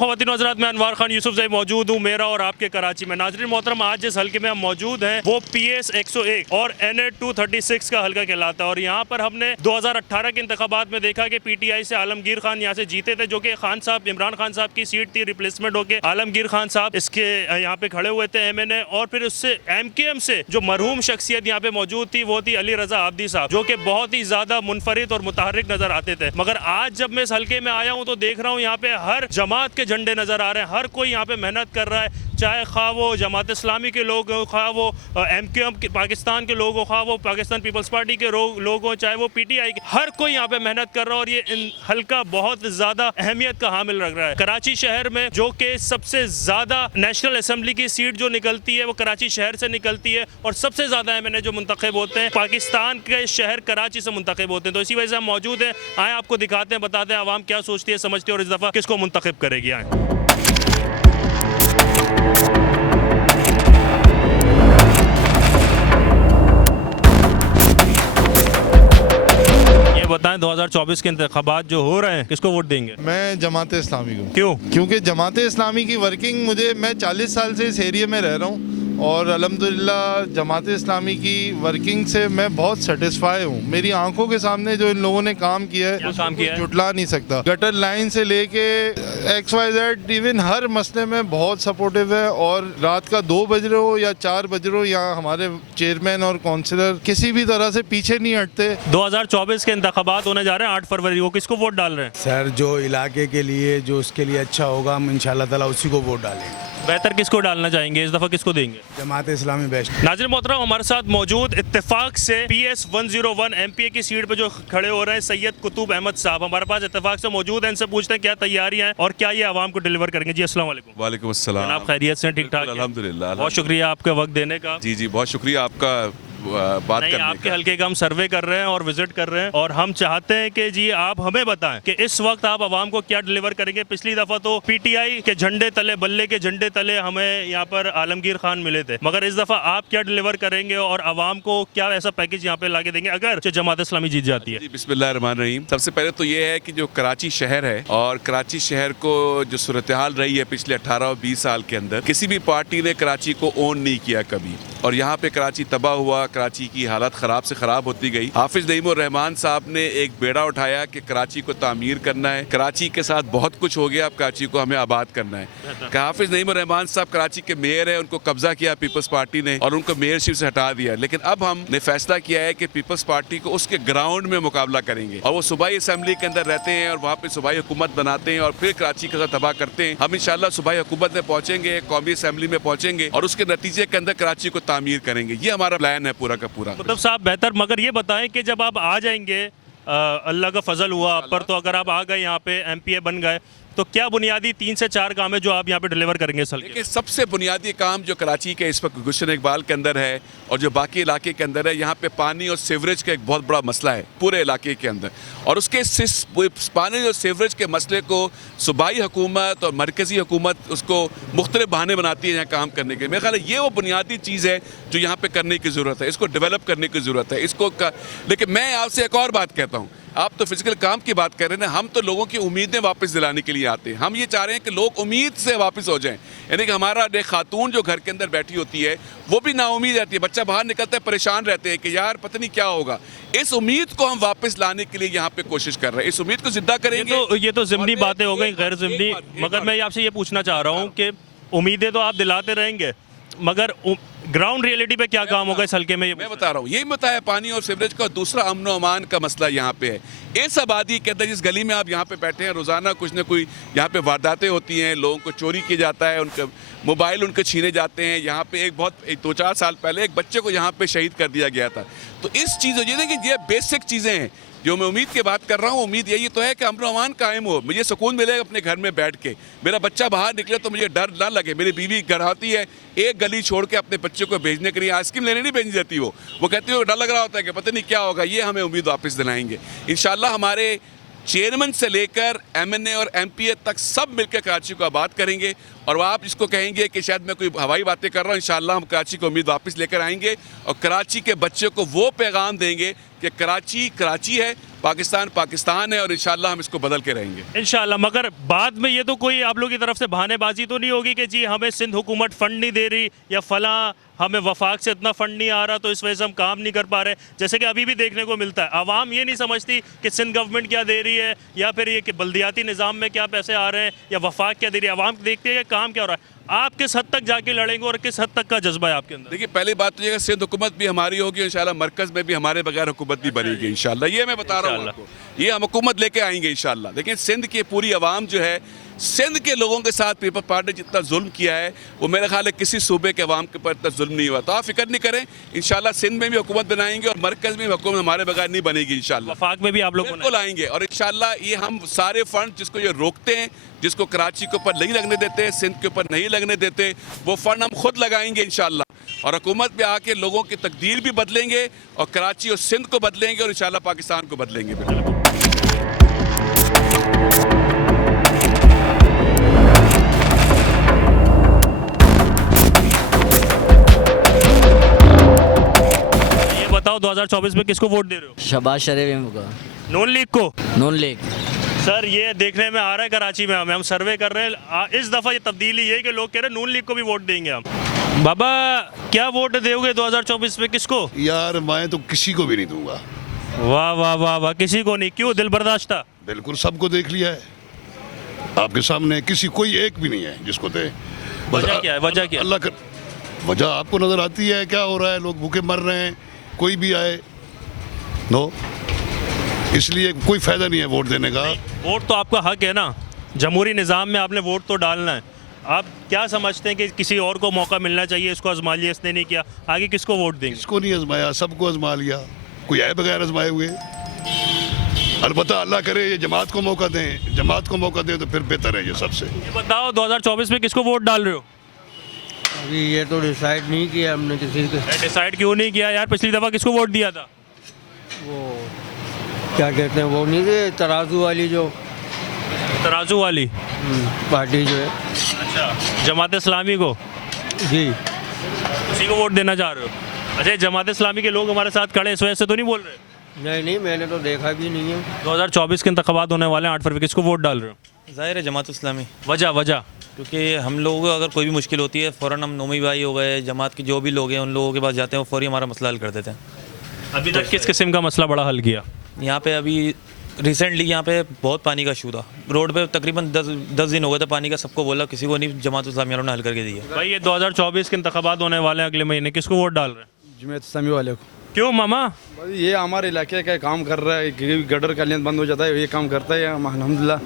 ख़वातीन व हज़रात, मैं अनवार खान यूसुफज़ई मौजूद हूँ मेरा और आपके कराची में। नाज़रीन मोहतरम, आज जिस हल्के में हम मौजूद हैं वो PS 101 और NA 236 का हल्का कहलाता है। और यहाँ पर हमने 2018 के इंतखाबात में देखा कि PTI से आलमगीर खान यहाँ से जीते थे, जो कि खान साहब, इमरान खान साहब की सीट थी। रिप्लेसमेंट होके आलमगीर खान साहब इसके यहाँ पे खड़े हुए थे MNA। और फिर उससे MKM से जो मरहूम शख्सियत यहाँ पे मौजूद थी वो थी अली रजा आब्दी साहब, जो कि बहुत ही ज़्यादा मुनफरिद और मुतहर्रिक नज़र आते थे। मगर आज जब मैं इस हल्के में आया हूँ तो देख रहा हूँ यहाँ पे हर जमात के झंडे नज़र आ रहे हैं। हर कोई यहाँ पे मेहनत कर रहा है, चाहे खा वो जमात इस्लामी के लोग हो, खा वो MKM पाकिस्तान के लोग हो, खा वो पाकिस्तान पीपल्स पार्टी के लोग हो, चाहे वो PTI के, हर कोई यहाँ पे मेहनत कर रहा है। और ये हल्का बहुत ज़्यादा अहमियत का हामिल रख रहा है। कराची शहर में जो कि सबसे ज़्यादा नेशनल असम्बली की सीट जो निकलती है वो कराची शहर से निकलती है, और सबसे ज़्यादा MNA जो मुंतखब होते हैं पाकिस्तान के शहर कराची से मुंतखब होते हैं। तो इसी वजह से हम मौजूद हैं। आए आपको दिखाते हैं, बताते हैं आवाम क्या सोचती है, समझती है और इस दफ़ा किसको मुंतखब करेगी। आए बताएं, 2024 के इंतखाबात जो हो रहे हैं किसको वोट देंगे? मैं जमात इस्लामी को। क्यों? क्योंकि जमात इस्लामी की वर्किंग मैं 40 साल से इस एरिया में रह रहा हूँ और अल्हम्दुलिल्लाह जमात इस्लामी की वर्किंग से मैं बहुत सेटिस्फाई हूँ। मेरी आंखों के सामने जो इन लोगों ने काम किया है उसको जुटला नहीं सकता। गटर लाइन से लेके XYZ इवन हर मसले में बहुत सपोर्टिव है। और रात का 2 बज रहे हो या 4 बज रहे हो, यहाँ हमारे चेयरमैन और काउंसिलर किसी भी तरह से पीछे नहीं हटते। 2024 के इंतखाबात होने जा रहे हैं 8 फरवरी को, किसको वोट डाल रहे हैं? सर, जो इलाके के लिए, जो उसके लिए अच्छा होगा, हम इंशाल्लाह ताला उसी को वोट डालेंगे। बेहतर किसको डालना चाहेंगे इस दफ़ा, किसको देंगे? जमात इस्लामी बेस्ट। नाज़रीन मोहतरम, हमारे साथ मौजूद इत्तेफाक से PS 101 MPA की सीट पे जो खड़े हो रहे हैं सैयद कुतुब अहमद साहब हमारे पास इत्तेफाक से मौजूद हैं। इनसे पूछते हैं क्या तैयारियां हैं और क्या ये आवाम को डिलीवर करेंगे। जी अस्सलाम वालेकुम। वालेकुम अस्सलाम। आप खैरियत से? ठीक ठाक, अल्हम्दुलिल्लाह। बहुत शुक्रिया आपका वक्त देने का। जी बहुत शुक्रिया आपका बात करने आपके का। हल्के का हम सर्वे कर रहे हैं और विजिट कर रहे हैं, और हम चाहते हैं कि जी आप हमें बताएं कि इस वक्त आप आवाम को क्या डिलीवर करेंगे। पिछली दफ़ा तो PTI के झंडे तले, बल्ले के झंडे तले हमें यहाँ पर आलमगीर खान मिले थे, मगर इस दफ़ा आप क्या डिलीवर करेंगे और आवाम को क्या ऐसा पैकेज यहाँ पे लाके देंगे अगर जमात इस्लामी जीत जाती है? बिस्मिल्लाहिर्रहमानिर्रहीम। सबसे पहले तो ये है कि जो कराची शहर है और कराची शहर को जो सूरत हाल रही है पिछले 18 और 20 साल के अंदर, किसी भी पार्टी ने कराची को ओन नहीं किया कभी, और यहाँ पे कराची तबाह हुआ, कराची की हालत ख़राब से ख़राब होती गई। हाफिज नईमुर रहमान साहब ने एक बेड़ा उठाया कि कराची को तामीर करना है। कराची के साथ बहुत कुछ हो गया, अब कराची को हमें आबाद करना है। हाफिज नईमुर रहमान साहब कराची के मेयर है, उनको कब्जा किया पीपल्स पार्टी ने और उनको मेयरशिप से हटा दिया। लेकिन अब हमने फैसला किया है कि पीपल्स पार्टी को उसके ग्राउंड में मुकाबला करेंगे, और वो सूबाई असम्बली के अंदर रहते हैं और वहाँ पे सूबाई हुकूमत बनाते हैं और फिर कराची के साथ तबाह करते हैं। हम इंशाल्लाह सूबाई हुकूमत में पहुँचेंगे, कौमी असम्बली में पहुँचेंगे और उसके नतीजे के अंदर कराची को तामीर करेंगे। ये हमारा प्लान है पूरा का पूरा। मतलब साहब बेहतर, मगर ये बताएं कि जब आप आ जाएंगे, अल्लाह का फजल हुआ आप पर, तो अगर आप आ गए यहाँ पे MPA बन गए, तो क्या बुनियादी 3 से 4 काम है जो आप यहाँ पे डिलीवर करेंगे इस हल्के? देखिए, सबसे बुनियादी काम जो कराची के इस वक्त गुलशन इकबाल के अंदर है और जो बाकी इलाके के अंदर है, यहाँ पे पानी और सीवरेज का एक बहुत बड़ा मसला है पूरे इलाके के अंदर। और उसके पानी और सीवरेज के मसले को सूबाई हुकूमत और मरकज़ी हुकूमत उसको मुख्तलिफ बहाने बनाती है यहाँ काम करने के। मेरे ख्याल है ये वो बुनियादी चीज़ है जो यहाँ पे करने की ज़रूरत है, इसको डेवलप करने की ज़रूरत है लेकिन मैं आपसे एक और बात कहता हूँ, आप तो फिजिकल काम की बात कर रहे हैं ना, हम तो लोगों की उम्मीदें वापस दिलाने के लिए आते हैं। हम ये चाह रहे हैं कि लोग उम्मीद से वापस हो जाएं, यानी कि हमारा एक खातून जो घर के अंदर बैठी होती है वो भी नाउम्मीद रहती है, बच्चा बाहर निकलता है परेशान रहते हैं कि यार पता नहीं क्या होगा। इस उम्मीद को हम वापस लाने के लिए यहाँ पे कोशिश कर रहे हैं, इस उम्मीद को जिंदा करेंगे। ये तो ज़िमनी बातें हो गई, गैर ज़िमनी। मगर मैं आपसे ये पूछना चाह रहा हूँ कि उम्मीदें तो आप दिलाते रहेंगे, मगर ग्राउंड रियलिटी पे क्या काम होगा इस हल्के में? मैं बता रहा हूँ, यही बताया पानी और सीवरेज का। दूसरा अमन व अमान का मसला यहाँ पे है। इस आबादी के अंदर जिस गली में आप यहाँ पे बैठे हैं, रोज़ाना कुछ न कुछ यहाँ पे वारदातें होती हैं, लोगों को चोरी किया जाता है, उनके मोबाइल उनके छीने जाते हैं। यहाँ पे एक 2-4 साल पहले एक बच्चे को यहाँ पे शहीद कर दिया गया था। तो इस चीज़ ये बेसिक चीज़ें हैं जो मैं उम्मीद की बात कर रहा हूँ। उम्मीद यही तो है कि अमन अमान कायम हो, मुझे सुकून मिले अपने घर में बैठ के, मेरा बच्चा बाहर निकले तो मुझे डर ना लगे। मेरी बीवी घर आती है एक गली छोड़ के अपने बच्चे को भेजने के लिए, आइसक्रीम लेने नहीं भेजी जाती, वो कहती है डर लग रहा होता है कि पता नहीं क्या होगा। ये हमें उम्मीद वापस दिलाएंगे इंशाल्लाह। हमारे चेयरमैन से लेकर MNA और MPA तक सब मिलकर कराची को आबाद करेंगे। और आप इसको कहेंगे कि शायद मैं कोई हवाई बातें कर रहा हूँ, इंशाल्लाह हम कराची को उम्मीद वापस लेकर आएंगे और कराची के बच्चे को वो पैगाम देंगे कि कराची कराची है, पाकिस्तान पाकिस्तान है और इंशाल्लाह हम इसको बदल के रहेंगे। इंशाल्लाह। मगर बाद में ये तो कोई आप लोगों की तरफ से बहानेबाजी तो नहीं होगी कि जी हमें सिंध हुकूमत फंड नहीं दे रही या फला हमें वफाक से इतना फंड नहीं आ रहा तो इस वजह से हम काम नहीं कर पा रहे, जैसे कि अभी भी देखने को मिलता है। आवाम ये नहीं समझती कि सिंध गवर्नमेंट क्या दे रही है या फिर ये कि बल्दियाती निज़ाम में क्या पैसे आ रहे हैं या वफाक क्या दे रही है। आवाम देखती है कि काम क्या हो रहा है। आप किस हद तक जाके लड़ेंगे और किस हद तक का जज्बा है आपके अंदर? देखिए, पहली बात तो ये सिंध हुकूमत भी हमारी होगी इंशाल्लाह, मरकज़ में भी हमारे बगैर हुकूमत भी बनेगी इंशाल्लाह, ये मैं बता रहा हूँ आपको। ये हम हुकूमत लेके आएंगे इंशाल्लाह। लेकिन सिंध की पूरी आवाम जो है, सिंध के लोगों के साथ पीपल्स पार्टी जितना जुल्म किया है वो मेरे ख्याल है किसी सूबे के अवाम के ऊपर इतना जुल्म नहीं हुआ। तो आप फिक्र नहीं करें, इंशाल्लाह सिंध में भी हुकूमत बनाएंगे और मरकज़ में भी हुकूमत हमारे बगैर नहीं बनेगी इंशाल्लाह। वफाक में भी आप लोग बिल्कुल आएंगे और इंशाल्लाह ये हम सारे फंड जिसको ये रोकते हैं, जिसको कराची के ऊपर नहीं लगने देते, सिंध के ऊपर नहीं लगने देते, वो फंड हम खुद लगाएंगे इंशाल्लाह और हुकूमत में आके लोगों की तकदीर भी बदलेंगे और कराची और सिंध को बदलेंगे और इंशाल्लाह पाकिस्तान को बदलेंगे। बताओ 2024 में किसको वोट दे रहे हो? शहबाज शरीफ को। नून लीग को? नून लीग। सर ये देखने में आ रहा है कराची में हम सर्वे कर रहे हैं, इस दफ़ा ये तब्दीली ये है कि लोग कह रहे हैं नून लीग को भी वोट देंगे हम। बाबा क्या वोट दोगे 2024 में किसको? यार मैं तो किसी को भी नहीं दूंगा। वाह वाह वाह वाह, किसी को नहीं? क्यों? दिल बर्दाश्त था? बिल्कुल सबको देख लिया है आपके सामने, किसी कोई एक भी नहीं है जिसको दे। वजह क्या है? वजह क्या? अल्लाह कर वजह आपको नजर आती है क्या हो रहा है, लोग भूखे मर रहे हैं, कोई भी आए नो, इसलिए कोई फायदा नहीं है वोट देने का। वोट तो आपका हक है ना, जमहूरी निज़ाम में आपने वोट तो डालना है। आप क्या समझते हैं कि किसी और को मौका मिलना चाहिए, इसको आजमा लिया, इसने नहीं किया, आगे किसको वोट देंगे? इसको नहीं आजमाया, सबको आजमा लिया, कोई आए बगैर आजमाए हुए। अलबत्ता अल्लाह करे ये जमात को मौका दें, जमात को मौका दें तो फिर बेहतर है ये सबसे। ये बताओ 2024 में किसको वोट डाल रहे हो? अभी ये तो डिसाइड नहीं किया हमने किसी को। डिसाइड क्यों नहीं किया यार? पिछली दफ़ा किसको वोट दिया था? वो क्या कहते हैं, वो नहीं थे तराजू वाली जो तराजू वाली पार्टी जो है। अच्छा, जमात इस्लामी को? जी। उसी को वोट देना चाह रहे हो? अच्छा, जमात इस्लामी के लोग हमारे साथ खड़े इस वजह से तो नहीं बोल रहे? नहीं मैंने तो देखा भी नहीं है। 2024 के इंतखाबात होने वाले हैं 8 फरवरी, किसको वोट डाल रहे हो? ज़ाहिर है जमात इस्लामी। वजह? क्योंकि हम लोग अगर कोई भी मुश्किल होती है फ़ौरन हम नोमी भाई हो गए, जमात के जो भी लोग हैं उन लोगों के पास जाते हैं, वो फौरी हमारा मसला हल कर देते हैं। अभी तक किस किस्म का मसला बड़ा हल किया? यहाँ पे अभी रिसेंटली यहाँ पे बहुत पानी का इशू था, रोड पे तकरीबन 10 दिन हो गए थे पानी का, सबको बोला, किसी को नहीं, जमात इस्लामी वालों ने हल करके दिया। भाई ये 2024 के इंतखाबात होने वाले हैं अगले महीने, किसको वोट डाल रहे हैं? जमात इस्लामी वाले को। क्यों मामा? ये हमारे इलाके का काम कर रहा है, गटर का लेन बंद हो जाता है, ये काम करता है अल्हम्दुलिल्लाह,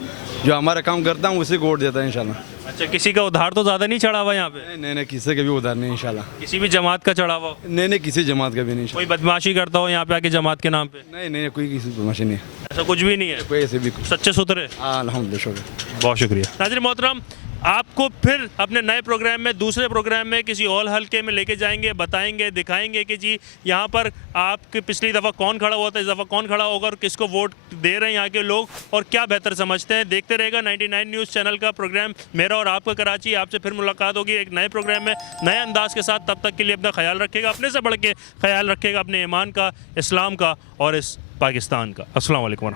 जो हमारा काम करता है उसी को वोट देता है इंशाल्लाह। अच्छा, किसी का उधार तो ज़्यादा नहीं चढ़ा हुआ यहाँ पे? नहीं किसी का भी उधार नहीं इंशाल्लाह। किसी भी जमात का चढ़ा हुआ? नहीं किसी जमात का भी नहीं। कोई बदमाशी करता हो यहाँ पे आके जमात के नाम पे? नहीं कोई किसी बदमाशी नहीं है, ऐसा कुछ भी नहीं है? कोई ऐसे भी कुछ। सच्चे सुथरे? अल्हम्दुलिल्लाह, शुक्र। बहुत शुक्रिया। नाज़रीन मोहतरम, आपको फिर अपने नए प्रोग्राम में, दूसरे प्रोग्राम में किसी और हल्के में लेके जाएंगे, बताएंगे, दिखाएंगे कि जी यहाँ पर आपके पिछली दफ़ा कौन खड़ा हुआ था, इस दफ़ा कौन खड़ा होगा और किसको वोट दे रहे हैं यहाँ के लोग और क्या बेहतर समझते हैं। देखते रहेगा 99 न्यूज़ चैनल का प्रोग्राम मेरा और आपका कराची। आपसे फिर मुलाकात होगी एक नए प्रोग्राम में नए अंदाज के साथ। तब तक के लिए अपना ख्याल रखिएगा, अपने से बढ़ के ख्याल रखिएगा, अपने ईमान का, इस्लाम का और इस पाकिस्तान का। अस्सलाम वालेकुम।